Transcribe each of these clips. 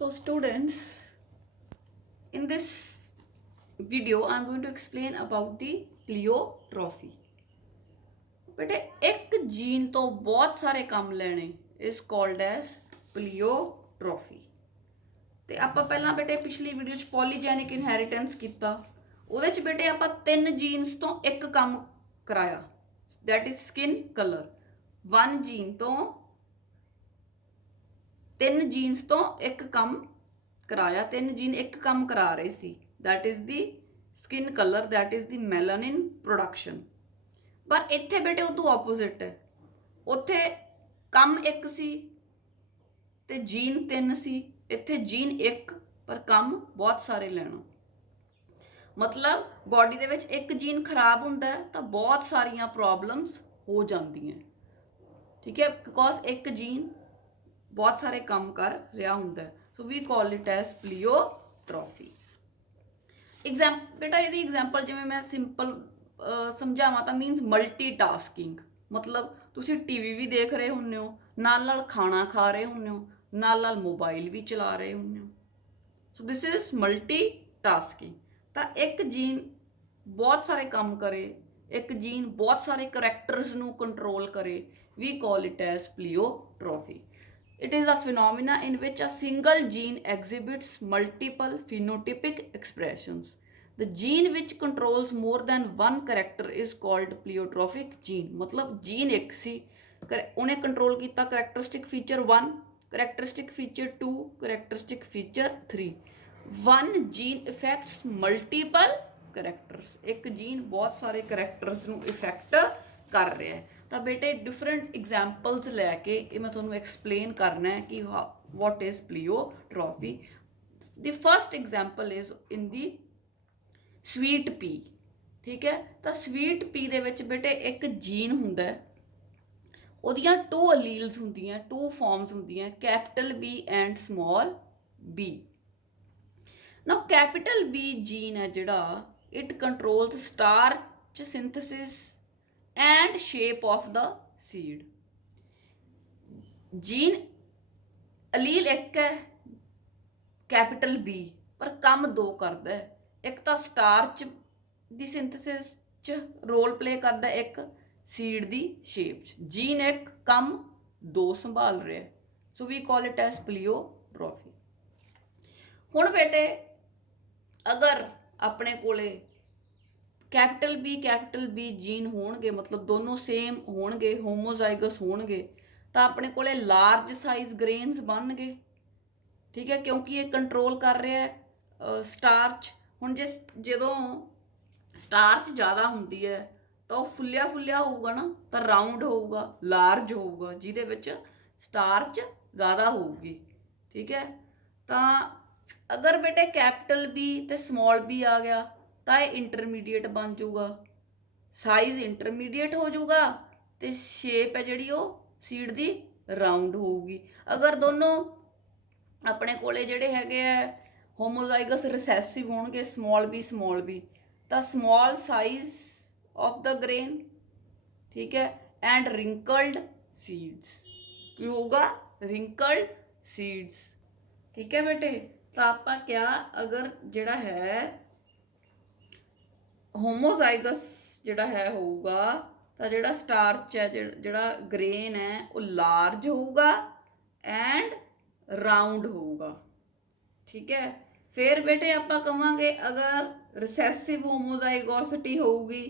So students, in this video I'm going to explain about the pleiotrophy. ਬੇਟੇ ਇੱਕ jean ਤੋਂ ਬਹੁਤ ਸਾਰੇ ਕੰਮ ਲੈਣੇ is called as pleiotrophy। ਤੇ ਆਪਾਂ ਪਹਿਲਾਂ ਬੇਟੇ ਪਿਛਲੀ ਵੀਡੀਓ 'ਚ ਪੋਲੀਜੈਨਿਕ ਇਨਹੈਰੀਟੈਂਸ ਕੀਤਾ। ਉਹਦੇ 'ਚ ਬੇਟੇ ਆਪਾਂ 3 ਜੀਨਸ ਤੋਂ ਇੱਕ ਕੰਮ ਕਰਾਇਆ, that is skin color। 1 jean ਤੋਂ 3 ਜੀਨਸ ਤੋਂ ਇੱਕ ਕੰਮ ਕਰਾਇਆ, 3 ਜੀਨ ਇੱਕ ਕੰਮ ਕਰਾ ਰਹੇ ਸੀ, that is the skin color, that is the melanin production। ਪਰ ਇੱਥੇ ਬੇਟੇ ਉਦੋਂ ਆਪੋਜ਼ਿਟ ਹੈ, ਉੱਥੇ ਕੰਮ ਇੱਕ ਸੀ ਤੇ ਜੀਨ 3 ਸੀ, ਇੱਥੇ ਜੀਨ 1 ਪਰ ਕੰਮ ਬਹੁਤ ਸਾਰੇ ਲੈਣਾ। ਮਤਲਬ ਬਾਡੀ ਦੇ ਵਿੱਚ ਇੱਕ ਜੀਨ ਖਰਾਬ ਹੁੰਦਾ ਤਾਂ ਬਹੁਤ ਸਾਰੀਆਂ ਪ੍ਰੋਬਲਮਸ ਹੋ ਜਾਂਦੀਆਂ, ਠੀਕ ਹੈ, ਬਿਕੋਜ਼ ਇੱਕ ਜੀਨ ਬਹੁਤ ਸਾਰੇ ਕੰਮ ਕਰ ਰਿਹਾ ਹੁੰਦਾ। ਸੋ ਵੀ ਕਾਲ ਇਟ ਐਸ ਪਲੀਓਟ੍ਰੋਫੀ। ਬੇਟਾ ਇਹਦੀ ਐਗਜ਼ਾਮਪਲ ਜਿਵੇਂ ਮੈਂ ਸਿੰਪਲ ਸਮਝਾਵਾਂ ਤਾਂ ਮੀਨਸ ਮਲਟੀਟਾਸਕਿੰਗ। ਮਤਲਬ ਤੁਸੀਂ ਟੀਵੀ ਵੀ ਦੇਖ ਰਹੇ ਹੁੰਦੇ ਹੋ, ਨਾਲ ਨਾਲ ਖਾਣਾ ਖਾ ਰਹੇ ਹੁੰਦੇ ਹੋ, ਨਾਲ ਨਾਲ ਮੋਬਾਈਲ ਵੀ ਚਲਾ ਰਹੇ ਹੁੰਦੇ ਹੋ। ਸੋ ਦਿਸ ਇਜ਼ ਮਲਟੀਟਾਸਕਿੰਗ। ਤਾਂ ਇੱਕ ਜੀਨ ਬਹੁਤ ਸਾਰੇ ਕੰਮ ਕਰੇ, ਇੱਕ ਜੀਨ ਬਹੁਤ ਸਾਰੇ ਕਰੈਕਟਰਸ ਨੂੰ ਕੰਟਰੋਲ ਕਰੇ, we call it as pleiotropy. It is a phenomena in which a single gene exhibits multiple phenotypic expressions. The gene which controls more than one character is called pleiotrophic gene। मतलब gene एक सी उन्हें control किया characteristic feature 1, characteristic feature 2, characteristic feature 3। One gene affects multiple characters। एक gene बहुत सारे characters ਨੂੰ affect ਕਰ ਰਿਹਾ ਹੈ। ਤਾਂ ਬੇਟੇ ਡਿਫਰੈਂਟ ਐਗਜ਼ਾਮਪਲਸ ਲੈ ਕੇ ਇਹ ਮੈਂ ਤੁਹਾਨੂੰ ਐਕਸਪਲੇਨ ਕਰਨਾ ਹੈ ਕਿ what is ਪਲੀਓਟ੍ਰੋਫੀ। The first example is in the sweet ਪੀ, ਠੀਕ ਹੈ। ਤਾਂ ਸਵੀਟ ਪੀ ਦੇ ਵਿੱਚ ਬੇਟੇ ਇੱਕ ਜੀਨ ਹੁੰਦਾ, ਉਹਦੀਆਂ 2 ਅਲੀਲਸ ਹੁੰਦੀਆਂ, 2 ਫਾਰਮਸ ਹੁੰਦੀਆਂ, capital B and small B. Now capital B gene ਹੈ ਜਿਹੜਾ, it controls starch synthesis and shape of the seed। Gene allele एक है कैपिटल बी पर काम 2 करता है, एक तो स्टार्च दी सिंथेसिस च रोल प्ले करता है, एक सीड दी शेप च। जीन एक काम 2 संभाल रहा है। So we call it as pleiotropy. हुण बेटे अगर अपने कोले कैपिटल बी जीन होणगे, मतलब दोनों सेम होणगे, होमोजाइगस होणगे, तो अपने कोले लार्ज साइज ग्रेन्स बनणगे, ठीक है, क्योंकि ये कंट्रोल कर रहा है स्टार्च। हुण जदों स्टार्च ज़्यादा हुंदी है तो फुल्लिया फुल्लिया होऊगा ना, तो राउंड होऊगा, लार्ज होऊगा, जिहदे विच स्टार्च ज़्यादा होऊगी, ठीक है। तो अगर बेटे कैपिटल बी ते स्मॉल बी आ गया ਤਾਂ ਇਹ ਇੰਟਰਮੀਡੀਏਟ ਬਣ ਜਾਊਗਾ, ਸਾਈਜ਼ ਇੰਟਰਮੀਡੀਏਟ ਹੋ ਜਾਊਗਾ ਤੇ ਸ਼ੇਪ ਹੈ ਜਿਹੜੀ ਉਹ ਸੀਡ ਦੀ ਰਾਊਂਡ ਹੋਊਗੀ। ਅਗਰ ਦੋਨੋਂ ਆਪਣੇ ਕੋਲੇ ਜਿਹੜੇ ਹੈਗੇ ਆ ਹੋਮੋਜ਼ਾਈਗਸ ਰਿਸੈਸਿਵ ਹੋਣਗੇ, ਸਮਾਲ ਬੀ, ਤਾਂ small size of the grain, ਠੀਕ ਹੈ, ਐਂਡ ਰਿੰਕਲਡ ਸੀਡਸ। ਕੀ ਹੋਊਗਾ? ਰਿੰਕਲਡ ਸੀਡਸ, ਠੀਕ ਹੈ ਬੇਟੇ। ਤਾਂ ਆਪਾਂ ਕਿਹਾ ਅਗਰ ਜਿਹੜਾ ਹੈ ਹੋਮੋਜ਼ਾਈਗਸ ਜਿਹੜਾ ਹੈ ਹੋਊਗਾ ਤਾਂ ਜਿਹੜਾ ਸਟਾਰਚ ਹੈ, ਜਿਹੜਾ ਗ੍ਰੇਨ ਹੈ ਉਹ ਲਾਰਜ ਹੋਊਗਾ ਐਂਡ ਰਾਊਂਡ ਹੋਊਗਾ, ਠੀਕ ਹੈ। ਫਿਰ ਬੇਟੇ ਆਪਾਂ ਕਵਾਂਗੇ ਅਗਰ ਰਿਸੈਸਿਵ ਹੋਮੋਜ਼ਾਈਗੋਸਿਟੀ ਹੋਊਗੀ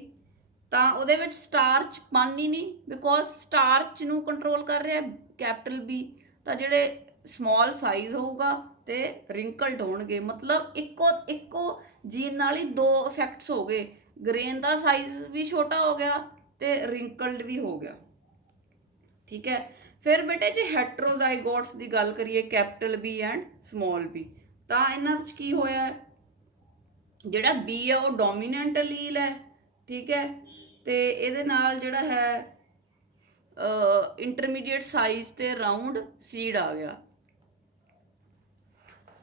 ਤਾਂ ਉਹਦੇ ਵਿੱਚ ਸਟਾਰਚ ਬਣ ਹੀ ਨਹੀਂ, ਬਿਕੋਜ਼ ਸਟਾਰਚ ਨੂੰ ਕੰਟਰੋਲ ਕਰ ਰਿਹਾ ਕੈਪੀਟਲ ਬੀ। ਤਾਂ ਜਿਹੜੇ ਸਮਾਲ ਸਾਈਜ਼ ਹੋਊਗਾ ਤੇ ਰਿੰਕਲਡ ਹੋਣਗੇ, ਮਤਲਬ ਇੱਕੋ ਜੀਨ ਨਾਲ ਹੀ 2 ਇਫੈਕਟਸ ਹੋ ਗਏ, ਗ੍ਰੇਨ ਦਾ ਸਾਈਜ਼ ਵੀ ਛੋਟਾ ਹੋ ਗਿਆ ਤੇ ਰਿੰਕਲਡ ਵੀ ਹੋ ਗਿਆ, ਠੀਕ ਹੈ। ਫਿਰ ਬੇਟੇ ਜੇ ਹੈਟਰੋਜ਼ਾਈਗੋਟਸ ਦੀ ਗੱਲ ਕਰੀਏ, capital B and small B, ਤਾਂ ਇਹਨਾਂ 'ਚ ਕੀ ਹੋਇਆ, ਜਿਹੜਾ ਬੀ ਹੈ ਉਹ ਡੋਮੀਨੈਂਟ ਅਲੀਲ ਹੈ, ਠੀਕ ਹੈ, ਤੇ ਇਹਦੇ ਨਾਲ ਜਿਹੜਾ ਹੈ ਇੰਟਰਮੀਡੀਏਟ ਸਾਈਜ਼ ਤੇ ਰਾਊਂਡ ਸੀਡ ਆ ਗਿਆ।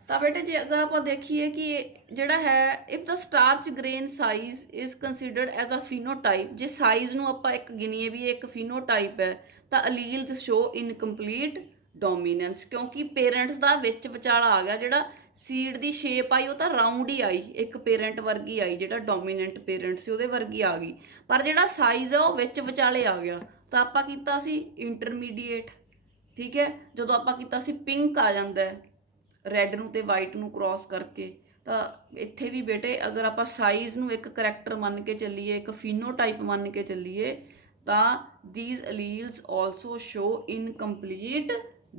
ਤਾਂ ਬੇਟੇ ਜੇ ਅਗਰ ਆਪਾਂ ਦੇਖੀਏ ਕਿ ਜਿਹੜਾ ਹੈ if the starch grain size is considered as a phenotype, ਜੇ ਸਾਈਜ਼ ਨੂੰ ਆਪਾਂ ਇੱਕ ਗਿਣੀਏ ਵੀ ਇੱਕ ਫੀਨੋਟਾਈਪ ਹੈ ਤਾਂ ਅਲੀਲਸ ਸ਼ੋ ਇਨਕੰਪਲੀਟ ਡੋਮੀਨੈਂਸ, ਕਿਉਂਕਿ ਪੇਰੈਂਟਸ ਦਾ ਵਿੱਚ ਵਿਚਾਲਾ ਆ ਗਿਆ। ਜਿਹੜਾ ਸੀਡ ਦੀ ਸ਼ੇਪ ਆਈ ਉਹ ਤਾਂ ਰਾਊਂਡ ਹੀ ਆਈ, ਇੱਕ ਪੇਰੈਂਟ ਵਰਗੀ ਆਈ, ਜਿਹੜਾ ਡੋਮੀਨੈਂਟ ਪੇਰੈਂਟ ਸੀ ਉਹਦੇ ਵਰਗੀ ਆ ਗਈ, ਪਰ ਜਿਹੜਾ ਸਾਈਜ਼ ਆ ਉਹ ਵਿੱਚ ਵਿਚਾਲੇ ਆ ਗਿਆ। ਤਾਂ ਆਪਾਂ ਕੀਤਾ ਸੀ ਇੰਟਰਮੀਡੀਏਟ। ਠੀਕ ਹੈ, ਜਦੋਂ ਆਪਾਂ ਕੀਤਾ ਸੀ ਪਿੰਕ ਆ ਜਾਂਦਾ ਰੈੱਡ ਨੂੰ ਤੇ ਵਾਈਟ ਨੂੰ ਕ੍ਰੋਸ ਕਰਕੇ। ਤਾਂ ਇੱਥੇ ਵੀ ਬੇਟੇ ਅਗਰ ਆਪਾਂ ਸਾਈਜ਼ ਨੂੰ ਇੱਕ ਕਰੈਕਟਰ ਮੰਨ ਕੇ ਚੱਲੀਏ, ਇੱਕ ਫੀਨੋਟਾਈਪ ਮੰਨ ਕੇ ਚੱਲੀਏ, ਤਾਂ these alleles also show incomplete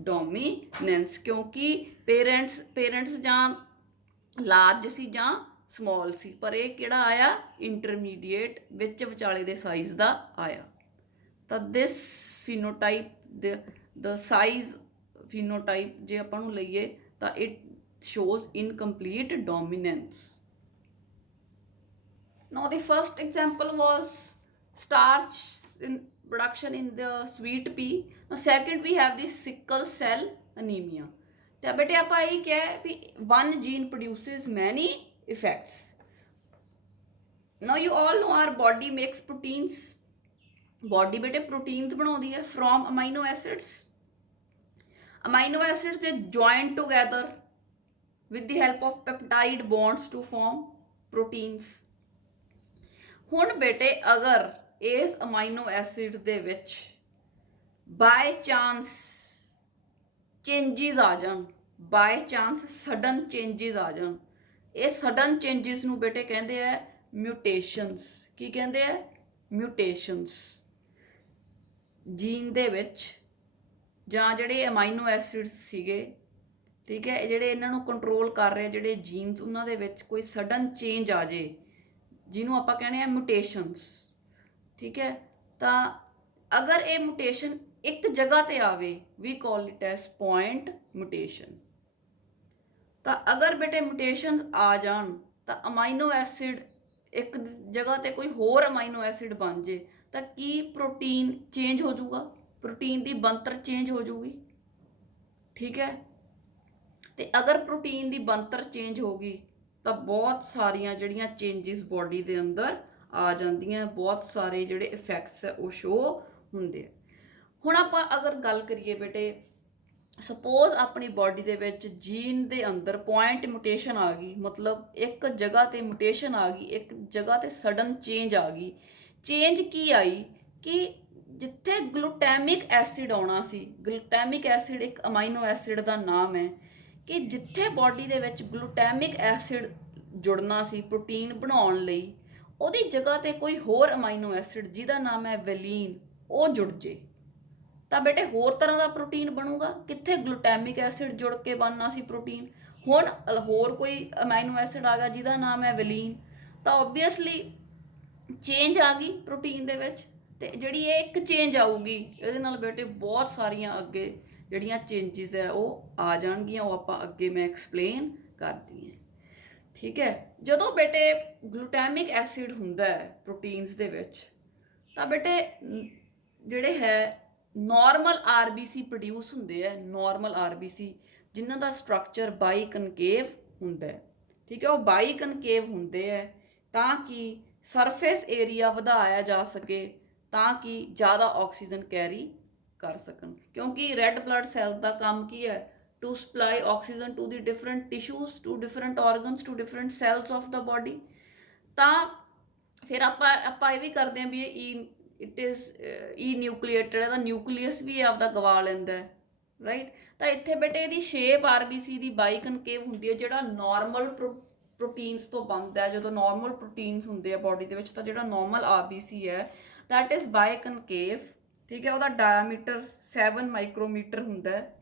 dominance, ਕਿਉਂਕਿ ਪੇਰੈਂਟਸ ਜਾਂ ਲਾਰਜ ਸੀ ਜਾਂ ਸਮੌਲ ਸੀ, ਪਰ ਇਹ ਕਿਹੜਾ ਆਇਆ ਇੰਟਰਮੀਡੀਏਟ, ਵਿੱਚ ਵਿਚਾਲੇ ਦੇ ਸਾਈਜ਼ ਦਾ ਆਇਆ। ਤਾਂ ਦਿਸ ਫੀਨੋਟਾਈਪ the size phenotype ਜੇ ਆਪਾਂ ਨੂੰ ਲਈਏ ਤਾਂ it shows incomplete dominance. Now the first example was starch in production in the sweet pea. Now second we have the sickle cell anemia. ਤਾਂ ਬੇਟੇ ਆਪਾਂ ਇਹ ਕਿਹਾ ਵੀ one gene produces many effects. Now you all know our body makes proteins. Body ਬੇਟੇ proteins ਬਣਾਉਂਦੀ ਹੈ from amino acids. Amino acids ਦੇ join together with the help of peptide bonds to form proteins. ਹੁਣ ਬੇਟੇ ਅਗਰ ਇਸ amino acid ਦੇ ਵਿੱਚ ਬਾਏ ਚਾਂਸ ਚੇਂਜਿਸ ਆ ਜਾਣ, ਬਾਏ ਚਾਂਸ ਸਡਨ ਚੇਂਜਿਸ ਆ ਜਾਣ, ਇਹ ਸਡਨ ਚੇਂਜਿਸ ਨੂੰ ਬੇਟੇ ਕਹਿੰਦੇ ਆ ਮਿਊਟੇਸ਼ਨਸ। ਕੀ ਕਹਿੰਦੇ ਆ? ਮਿਊਟੇਸ਼ਨਸ। ਜੀਨ ਦੇ ਵਿੱਚ ਜਾਂ ਜਿਹੜੇ ਅਮਾਈਨੋ ਐਸਿਡਸ ਸੀਗੇ, ਠੀਕ ਹੈ, ਜਿਹੜੇ ਇਹਨਾਂ ਨੂੰ ਕੰਟਰੋਲ ਕਰ ਰਹੇ ਜਿਹੜੇ ਜੀਨਸ, ਉਹਨਾਂ ਦੇ ਵਿੱਚ ਕੋਈ ਸਡਨ ਚੇਂਜ ਆ ਜੇ, ਜਿਹਨੂੰ ਆਪਾਂ ਕਹਿੰਦੇ ਆ ਮਿਊਟੇਸ਼ਨਸ। ਠੀਕ ਹੈ, ਤਾਂ ਅਗਰ ਇਹ ਮਿਊਟੇਸ਼ਨ ਇੱਕ ਜਗ੍ਹਾ ਤੇ ਆਵੇ, we call it as point mutation. ਤਾਂ ਅਗਰ ਬੇਟੇ ਮਿਊਟੇਸ਼ਨਸ ਆ ਜਾਣ ਤਾਂ ਅਮਾਈਨੋ ਐਸਿਡ ਇੱਕ ਜਗ੍ਹਾ ਤੇ ਕੋਈ ਹੋਰ ਅਮਾਈਨੋ ਐਸਿਡ ਬਣ ਜੇ ਤਾਂ ਕੀ ਪ੍ਰੋਟੀਨ ਚੇਂਜ ਹੋ ਜਾਊਗਾ, ਪ੍ਰੋਟੀਨ ਦੀ ਬਣਤਰ ਚੇਂਜ ਹੋ ਜਾਊਗੀ। ਠੀਕ ਹੈ, ਤੇ ਅਗਰ ਪ੍ਰੋਟੀਨ ਦੀ ਬਣਤਰ ਚੇਂਜ ਹੋ ਗਈ ਤਾਂ ਬਹੁਤ ਸਾਰੀਆਂ ਜਿਹੜੀਆਂ ਚੇਂਜਿਸ ਬੋਡੀ ਦੇ ਅੰਦਰ ਆ ਜਾਂਦੀਆਂ, ਬਹੁਤ ਸਾਰੇ ਜਿਹੜੇ ਇਫੈਕਟਸ ਹੈ ਉਹ ਸ਼ੋ ਹੁੰਦੇ ਆ। ਹੁਣ ਆਪਾਂ ਅਗਰ ਗੱਲ ਕਰੀਏ ਬੇਟੇ, ਸਪੋਜ਼ ਆਪਣੀ ਬਾਡੀ ਦੇ ਵਿੱਚ ਜੀਨ ਦੇ ਅੰਦਰ ਪੁਆਇੰਟ ਮਿਊਟੇਸ਼ਨ ਆ ਗਈ, ਮਤਲਬ ਇੱਕ ਜਗ੍ਹਾ ਤੇ ਮਿਊਟੇਸ਼ਨ ਆ ਗਈ, ਇੱਕ ਜਗ੍ਹਾ ਤੇ ਸਡਨ ਚੇਂਜ ਆ ਗਈ। ਚੇਂਜ ਕੀ ਆਈ ਕਿ ਜਿੱਥੇ ਗਲੂਟੈਮਿਕ ਐਸਿਡ ਆਉਣਾ ਸੀ, ਗਲੂਟੈਮਿਕ ਐਸਿਡ ਇੱਕ ਅਮਾਈਨੋ ਐਸਿਡ ਦਾ ਨਾਮ ਹੈ, ਕਿ ਜਿੱਥੇ ਬਾਡੀ ਦੇ ਵਿੱਚ ਗਲੂਟੈਮਿਕ ਐਸਿਡ ਜੁੜਨਾ ਸੀ ਪ੍ਰੋਟੀਨ ਬਣਾਉਣ ਲਈ, ਉਹਦੀ ਜਗ੍ਹਾ ਤੇ ਕੋਈ ਹੋਰ ਅਮਾਈਨੋ ਐਸਿਡ ਜਿਹਦਾ ਨਾਮ ਹੈ ਵੈਲੀਨ, ਉਹ ਜੁੜ ਜੇ ਤਾਂ ਬੇਟੇ ਹੋਰ ਤਰ੍ਹਾਂ ਦਾ ਪ੍ਰੋਟੀਨ ਬਣੂਗਾ। ਕਿੱਥੇ ਗਲੂਟੈਮਿਕ ਐਸਿਡ ਜੁੜ ਕੇ ਬਣਨਾ ਸੀ ਪ੍ਰੋਟੀਨ, ਹੁਣ ਹੋਰ ਕੋਈ ਅਮਾਈਨੋ ਐਸਿਡ ਆ ਗਿਆ ਜਿਹਦਾ ਨਾਮ ਹੈ ਵੈਲੀਨ, ਤਾਂ ਓਬਵੀਅਸਲੀ ਚੇਂਜ ਆ ਗਈ ਪ੍ਰੋਟੀਨ ਦੇ ਵਿੱਚ। ਤੇ ਜਿਹੜੀ ਇਹ ਇੱਕ ਚੇਂਜ ਆਊਗੀ, ਇਹਦੇ ਨਾਲ ਬੇਟੇ ਬਹੁਤ ਸਾਰੀਆਂ ਅੱਗੇ ਜਿਹੜੀਆਂ ਚੇਂਜਿਸ ਹੈ ਉਹ ਆ ਜਾਣਗੀਆਂ, ਉਹ ਆਪਾਂ ਅੱਗੇ ਮੈਂ ਐਕਸਪਲੇਨ ਕਰਦੀ ਹਾਂ। ਠੀਕ ਹੈ, ਜਦੋਂ ਬੇਟੇ ਗਲੂਟੈਮਿਕ ਐਸਿਡ ਹੁੰਦਾ ਹੈ ਪ੍ਰੋਟੀਨਸ ਦੇ ਵਿੱਚ ਤਾਂ ਬੇਟੇ ਜਿਹੜੇ ਹੈ ਨੋਰਮਲ ਆਰਬੀਸੀ ਪ੍ਰੋਡਿਊਸ ਹੁੰਦੇ ਆ, ਨੋਰਮਲ ਆਰਬੀਸੀ ਜਿਨ੍ਹਾਂ ਦਾ ਸਟਰਕਚਰ ਬਾਈ ਕਨਕੇਵ ਹੁੰਦਾ ਹੈ। ਠੀਕ ਹੈ, ਉਹ ਬਾਈ ਕਨਕੇਵ ਹੁੰਦੇ ਹੈ ਤਾਂ ਕਿ ਸਰਫੇਸ ਏਰੀਆ ਵਧਾਇਆ ਜਾ ਸਕੇ, ਤਾਂ ਕਿ ਜ਼ਿਆਦਾ ਆਕਸੀਜਨ ਕੈਰੀ ਕਰ ਸਕਣ, ਕਿਉਂਕਿ ਰੈੱਡ ਬਲੱਡ ਸੈੱਲ ਦਾ ਕੰਮ ਕੀ ਹੈ? To supply oxygen to the different tissues, to different organs, to different cells of the body. ਤਾਂ ਫਿਰ ਆਪਾਂ ਇਹ ਵੀ ਕਰਦੇ ਹਾਂ ਵੀ ਇਹ ਇਟ ਇਜ਼ ਈ ਨਿਊਕਲੀਏਟਡ, ਇਹਦਾ ਨਿਊਕਲੀਅਸ ਵੀ ਆਪਦਾ ਗਵਾ ਲੈਂਦਾ, ਰਾਈਟ। ਤਾਂ ਇੱਥੇ ਬੇਟੇ ਇਹਦੀ ਸ਼ੇਪ ਆਰਬੀਸੀ ਦੀ ਬਾਈ ਕਨਕੇਵ ਹੁੰਦੀ ਹੈ, ਜਿਹੜਾ ਨਾਰਮਲ ਪ੍ਰੋਟੀਨਸ ਤੋਂ ਬਣਦਾ ਹੈ। ਜਦੋਂ ਨਾਰਮਲ ਪ੍ਰੋਟੀਨਸ ਹੁੰਦੇ ਆ ਬਾਡੀ ਦੇ ਵਿੱਚ ਤਾਂ ਜਿਹੜਾ ਨਾਰਮਲ ਆਰਬੀਸੀ ਹੈ ਦੈਟ ਇਜ਼ ਬਾਈ ਕਨਕੇਵ। ਠੀਕ ਹੈ, ਉਹਦਾ ਡਾਇਆਮੀਟਰ 7 ਮਾਈਕਰੋਮੀਟਰ ਹੁੰਦਾ ਹੈ,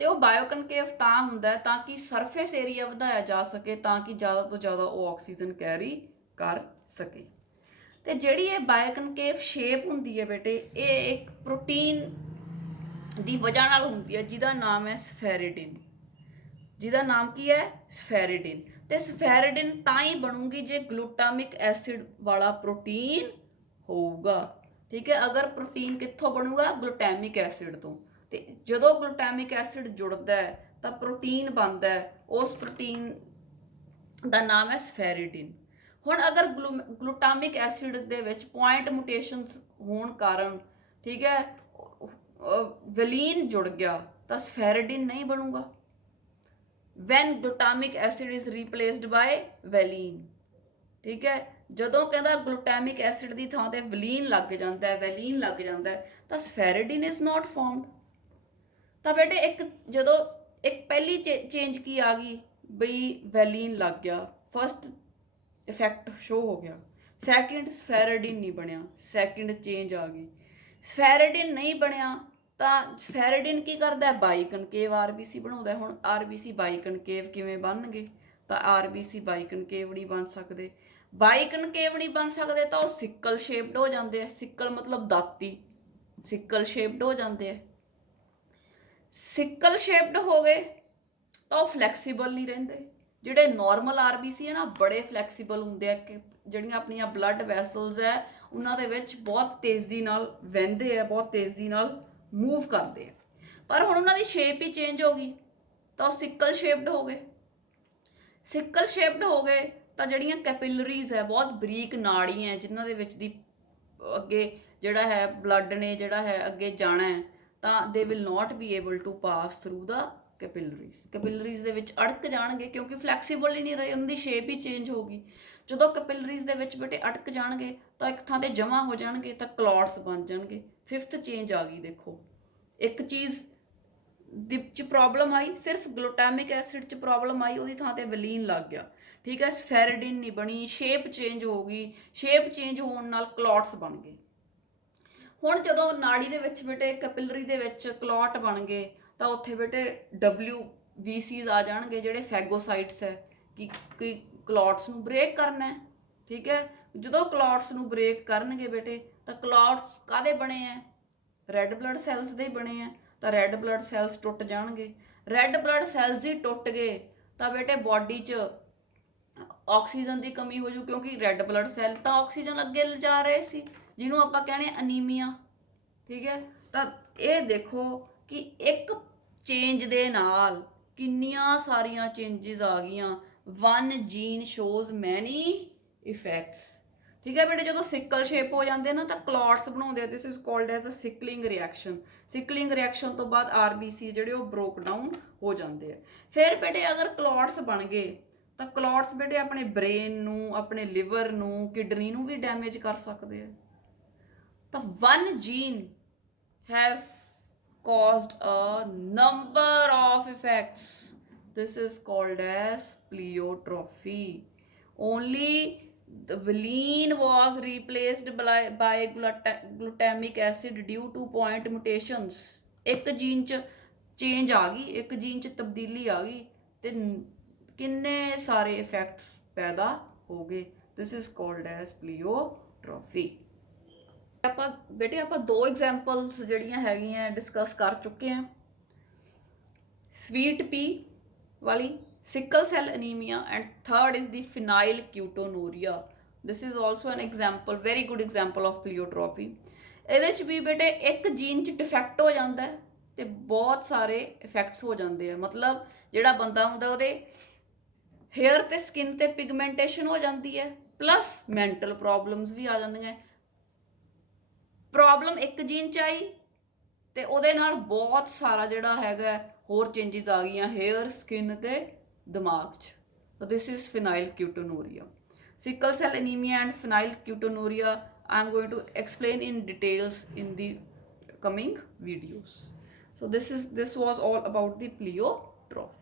ਤੇ ਉਹ ਬਾਇਓਕਨਕੇਵ ਤਾਂ ਹੁੰਦਾ ਤਾਂ ਕਿ ਸਰਫੇਸ ਏਰੀਆ ਵਧਾਇਆ ਜਾ ਸਕੇ, ਤਾਂ ਕਿ ਜ਼ਿਆਦਾ ਤੋਂ ਜ਼ਿਆਦਾ ਉਹ ਆਕਸੀਜਨ ਕੈਰੀ ਕਰ ਸਕੇ। ਤੇ ਜਿਹੜੀ ਇਹ ਬਾਇਓਕਨਕੇਵ ਸ਼ੇਪ ਹੁੰਦੀ ਹੈ ਬੇਟੇ, ਇਹ ਇੱਕ ਪ੍ਰੋਟੀਨ ਦੀ ਵਜ੍ਹਾ ਨਾਲ ਹੁੰਦੀ ਹੈ ਜਿਹਦਾ ਨਾਮ ਹੈ ਸਫੈਰਿਡਿਨ। ਜਿਹਦਾ ਨਾਮ ਕੀ ਹੈ? ਸਫੈਰਿਡਿਨ। ਤੇ ਸਫੈਰਿਡਿਨ ਤਾਂ ਹੀ ਬਣੂਗੀ ਜੇ ਗਲੂਟਾਮਿਕ ਐਸਿਡ ਵਾਲਾ ਪ੍ਰੋਟੀਨ ਹੋਊਗਾ। ਠੀਕ ਹੈ, ਅਗਰ ਪ੍ਰੋਟੀਨ ਕਿੱਥੋਂ ਬਣੂਗਾ? ਗਲੂਟੈਮਿਕ ਐਸਿਡ ਤੋਂ। ਤੇ ਜਦੋਂ ਗਲੂਟੈਮਿਕ ਐਸਿਡ ਜੁੜਦਾ ਹੈ ਤਾਂ ਪ੍ਰੋਟੀਨ ਬਣਦਾ ਹੈ, ਉਸ ਪ੍ਰੋਟੀਨ ਦਾ ਨਾਮ ਹੈ ਸਫੈਰਿਡਿਨ। ਹੁਣ ਅਗਰ ਗਲੂਟਾਮਿਕ ਐਸਿਡ ਦੇ ਵਿੱਚ ਪੁਆਇੰਟ ਮਿਊਟੇਸ਼ਨਸ ਹੋਣ ਕਾਰਨ, ਠੀਕ ਹੈ, ਵੈਲੀਨ ਜੁੜ ਗਿਆ ਤਾਂ ਸਫੈਰਿਡਿਨ ਨਹੀਂ ਬਣੂਗਾ। ਵੈਨ ਗਲੂਟਾਮਿਕ ਐਸਿਡ ਇਜ਼ ਰੀਪਲੇਸਡ ਬਾय ਵੈਲੀਨ, ਠੀਕ ਹੈ, ਜਦੋਂ ਕਹਿੰਦਾ ਗਲੂਟਾਮਿਕ ਐਸਿਡ ਦੀ ਥਾਂ ਤੇ ਵੈਲੀਨ ਲੱਗ ਜਾਂਦਾ ਹੈ, ਵੈਲੀਨ ਲੱਗ ਜਾਂਦਾ ਹੈ, ਤਾਂ ਸਫੈਰਿਡਿਨ ਇਜ਼ ਨਾਟ ਫਾਊਂਡ। ਤਾਂ ਬੇਟੇ ਇੱਕ ਜਦੋਂ ਇੱਕ ਪਹਿਲੀ ਚੇਂਜ ਕੀ ਆ ਗਈ ਬਈ ਵੈਲੀਨ ਲੱਗ ਗਿਆ, ਫਸਟ ਇਫੈਕਟ ਸ਼ੋ ਹੋ ਗਿਆ। ਸੈਕਿੰਡ ਸਫੈਰਿਡਿਨ ਨਹੀਂ ਬਣਿਆ, ਸੈਕਿੰਡ ਚੇਂਜ ਆ ਗਈ। ਸਫੈਰਿਡਿਨ ਨਹੀਂ ਬਣਿਆ ਤਾਂ ਸਫੈਰਿਡਿਨ ਕੀ ਕਰਦਾ, ਬਾਈ ਕਨਕੇਵ ਆਰਬੀਸੀ ਬਣਾਉਂਦਾ। ਹੁਣ ਆਰਬੀਸੀ ਬਾਈ ਕਨਕੇਵ ਕਿਵੇਂ ਬਣਨਗੇ, ਤਾਂ ਆਰਬੀਸੀ ਬਾਈ ਕਨਕੇਵ ਨਹੀਂ ਬਣ ਸਕਦੇ। ਬਾਈ ਕਨਕੇਵ ਨਹੀਂ ਬਣ ਸਕਦੇ ਤਾਂ ਉਹ ਸਿੱਕਲ ਸ਼ੇਪਡ ਹੋ ਜਾਂਦੇ ਆ। ਸਿੱਕਲ ਮਤਲਬ ਦਾਤੀ, ਸਿੱਕਲ ਸ਼ੇਪਡ ਹੋ ਜਾਂਦੇ ਆ। ਸਿੱਕਲ ਸ਼ੇਪਡ ਹੋ ਗਏ ਤਾਂ ਉਹ ਫਲੈਕਸੀਬਲ ਨਹੀਂ ਰਹਿੰਦੇ। ਜਿਹੜੇ ਨਾਰਮਲ ਆਰਬੀਸੀ ਹੈ ਨਾ, ਬੜੇ ਫਲੈਕਸੀਬਲ ਹੁੰਦੇ ਆ ਕਿ ਜਿਹੜੀਆਂ ਆਪਣੀਆਂ ਬਲੱਡ ਵੈਸਲਸ ਹੈ ਉਹਨਾਂ ਦੇ ਵਿੱਚ ਬਹੁਤ ਤੇਜ਼ੀ ਨਾਲ ਵਹਿੰਦੇ ਆ, ਬਹੁਤ ਤੇਜ਼ੀ ਨਾਲ ਮੂਵ ਕਰਦੇ ਆ। ਪਰ ਹੁਣ ਉਹਨਾਂ ਦੀ ਸ਼ੇਪ ਹੀ ਚੇਂਜ ਹੋ ਗਈ ਤਾਂ ਉਹ ਸਿੱਕਲ ਸ਼ੇਪਡ ਹੋ ਗਏ। ਸਿੱਕਲ ਸ਼ੇਪਡ ਹੋ ਗਏ ਤਾਂ ਜਿਹੜੀਆਂ ਕੈਪਿਲਰੀਜ਼ ਹੈ, ਬਹੁਤ ਬਰੀਕ ਨਾੜੀਆਂ ਜਿਨ੍ਹਾਂ ਦੇ ਵਿੱਚ ਦੀ ਅੱਗੇ ਜਿਹੜਾ ਹੈ ਬਲੱਡ ਨੇ ਜਿਹੜਾ ਹੈ ਅੱਗੇ ਜਾਣਾ ਹੈ, ਤਾਂ they will not be able to pass through the capillaries ਦੇ ਵਿੱਚ ਅੜਕ ਜਾਣਗੇ ਕਿਉਂਕਿ ਫਲੈਕਸੀਬਲ ਹੀ ਨਹੀਂ ਰਹੇ, ਉਹਨਾਂ ਦੀ ਸ਼ੇਪ ਹੀ ਚੇਂਜ ਹੋ ਗਈ। ਜਦੋਂ ਕੈਪਿਲਰੀਜ਼ ਦੇ ਵਿੱਚ ਬੇਟੇ ਅਟਕ ਜਾਣਗੇ ਤਾਂ ਇੱਕ ਥਾਂ ਤੇ ਜਮ੍ਹਾਂ ਹੋ ਜਾਣਗੇ ਤਾਂ ਕਲੌਟਸ ਬਣ ਜਾਣਗੇ। ਫਿਫਥ ਚੇਂਜ ਆ ਗਈ। ਦੇਖੋ ਇੱਕ ਚੀਜ਼ ਦੇ ਵਿੱਚ ਪ੍ਰੋਬਲਮ ਆਈ, ਸਿਰਫ ਗਲੂਟਾਮਿਕ ਐਸਿਡ 'ਚ ਪ੍ਰੋਬਲਮ ਆਈ, ਉਹਦੀ ਥਾਂ ਤੇ ਵੈਲੀਨ ਲੱਗ ਗਿਆ, ਠੀਕ ਹੈ। ਸਫੈਰਿਡਿਨ ਨਹੀਂ ਬਣੀ, ਸ਼ੇਪ ਚੇਂਜ ਹੋ ਗਈ, ਸ਼ੇਪ ਚੇਂਜ ਹੋਣ ਨਾਲ ਕਲੌਟਸ ਬਣ ਗਏ। ਹੁਣ ਜਦੋਂ ਨਾੜੀ ਦੇ ਵਿੱਚ ਬੇਟੇ ਕੈਪਿਲਰੀ ਦੇ ਵਿੱਚ ਕਲੌਟ ਬਣ ਗਏ ਤਾਂ ਉੱਥੇ ਬੇਟੇ WBCs ਆ ਜਾਣਗੇ, ਜਿਹੜੇ ਫੈਗੋਸਾਈਟਸ ਹੈ ਕਿ ਕਲੌਟਸ ਨੂੰ ਬ੍ਰੇਕ ਕਰਨਾ ਹੈ, ਠੀਕ ਹੈ। ਜਦੋਂ ਕਲੌਟਸ ਨੂੰ ਬ੍ਰੇਕ ਕਰਨਗੇ ਬੇਟੇ ਤਾਂ ਕਲੌਟਸ ਕਾਹਦੇ ਬਣੇ ਹੈ, ਰੈੱਡ ਬਲੱਡ ਸੈਲਸ ਦੇ ਬਣੇ ਹੈ, ਤਾਂ ਰੈੱਡ ਬਲੱਡ ਸੈਲਸ ਟੁੱਟ ਜਾਣਗੇ। ਰੈੱਡ ਬਲੱਡ ਸੈਲਸ ਹੀ ਟੁੱਟ ਗਏ ਤਾਂ ਬੇਟੇ ਬਾਡੀ 'ਚ ਆਕਸੀਜਨ ਦੀ ਕਮੀ ਹੋ ਜੂ ਕਿਉਂਕਿ ਰੈੱਡ ਬਲੱਡ ਸੈੱਲ ਤਾਂ ਆਕਸੀਜਨ ਅੱਗੇ ਲਿਜਾ ਰਹੇ ਸੀ, ਜਿਹਨੂੰ ਆਪਾਂ ਕਹਿੰਦੇ ਅਨੀਮੀਆ, ਠੀਕ ਹੈ। ਤਾਂ ਇਹ ਦੇਖੋ ਕਿ ਇੱਕ ਚੇਂਜ ਦੇ ਨਾਲ ਕਿੰਨੀਆਂ ਸਾਰੀਆਂ ਚੇਂਜਸ ਆ ਗਈਆਂ। ਵਨ ਜੀਨ ਸ਼ੋਜ਼ ਮੈਨੀ ਇਫੈਕਟਸ, ਠੀਕ ਹੈ ਬੇਟੇ। ਜਦੋਂ ਸਿੱਕਲ ਸ਼ੇਪ ਹੋ ਜਾਂਦੇ ਨਾ ਤਾਂ ਕਲੌਟਸ ਬਣਾਉਂਦੇ ਆ, this is called as the sickling reaction. Sickling reaction ਤੋਂ ਬਾਅਦ ਆਰਬੀਸੀ ਜਿਹੜੇ ਉਹ ਬ੍ਰੋਕ ਡਾਊਨ ਹੋ ਜਾਂਦੇ ਆ। ਫਿਰ ਬੇਟੇ ਅਗਰ ਕਲੌਟਸ ਬਣ ਗਏ ਤਾਂ ਕਲੌਟਸ ਬੇਟੇ ਆਪਣੇ ਬ੍ਰੇਨ ਨੂੰ, ਆਪਣੇ ਲਿਵਰ ਨੂੰ, ਕਿਡਨੀ ਨੂੰ ਵੀ ਡੈਮੇਜ ਕਰ ਸਕਦੇ ਆ। ਤਾਂ one jean has caused a number of effects. This is called as pleiotrophy. Only the valine was replaced by glutamic acid due to point mutations. ਇੱਕ ਜੀਨ 'ਚ ਚੇਂਜ ਆ ਗਈ, ਇੱਕ ਜੀਨ 'ਚ ਤਬਦੀਲੀ ਆ ਗਈ ਤੇ ਕਿੰਨੇ ਸਾਰੇ ਇਫੈਕਟਸ ਪੈਦਾ ਹੋ ਗਏ। This is called as pleiotrophy. ਆਪਾਂ ਬੇਟੇ ਆਪਾਂ ਦੋ ਐਗਜ਼ਾਮਪਲਸ ਜਿਹੜੀਆਂ ਹੈਗੀਆਂ ਡਿਸਕਸ ਕਰ ਚੁੱਕੇ ਹਾਂ। ਸਵੀਟ ਪੀ ਵਾਲੀ sickle cell anaemia and third is the phenylketonuria. This is also an example, very good example of pleiotropy. ਇਹਦੇ 'ਚ ਵੀ ਬੇਟੇ ਇੱਕ ਜੀਨ 'ਚ ਡਿਫੈਕਟ ਹੋ ਜਾਂਦਾ ਹੈ ਤੇ ਬਹੁਤ ਸਾਰੇ ਇਫੈਕਟਸ ਹੋ ਜਾਂਦੇ ਆ। ਮਤਲਬ ਜਿਹੜਾ ਬੰਦਾ ਹੁੰਦਾ ਉਹਦੇ ਹੇਅਰ ਤੇ ਸਕਿਨ ਤੇ ਪਿਗਮੈਂਟੇਸ਼ਨ ਹੋ ਜਾਂਦੀ ਹੈ, ਪਲੱਸ ਮੈਂਟਲ ਪ੍ਰੋਬਲਮਸ ਵੀ ਆ ਜਾਂਦੀਆਂ। ਪ੍ਰੋਬਲਮ ਇੱਕ ਜੀਨ 'ਚ ਆਈ ਤੇ ਉਹਦੇ ਨਾਲ ਬਹੁਤ ਸਾਰਾ ਜਿਹੜਾ ਹੈਗਾ ਹੋਰ ਚੇਂਜਸ ਆ ਗਈਆਂ ਹੇਅਰ, ਸਕਿਨ ਤੇ ਦਿਮਾਗ 'ਚ। So this is phenylketonuria. Sickle cell anemia and phenylketonuria I am going to explain in details in the coming videos. So this was all about the pleiotrophy.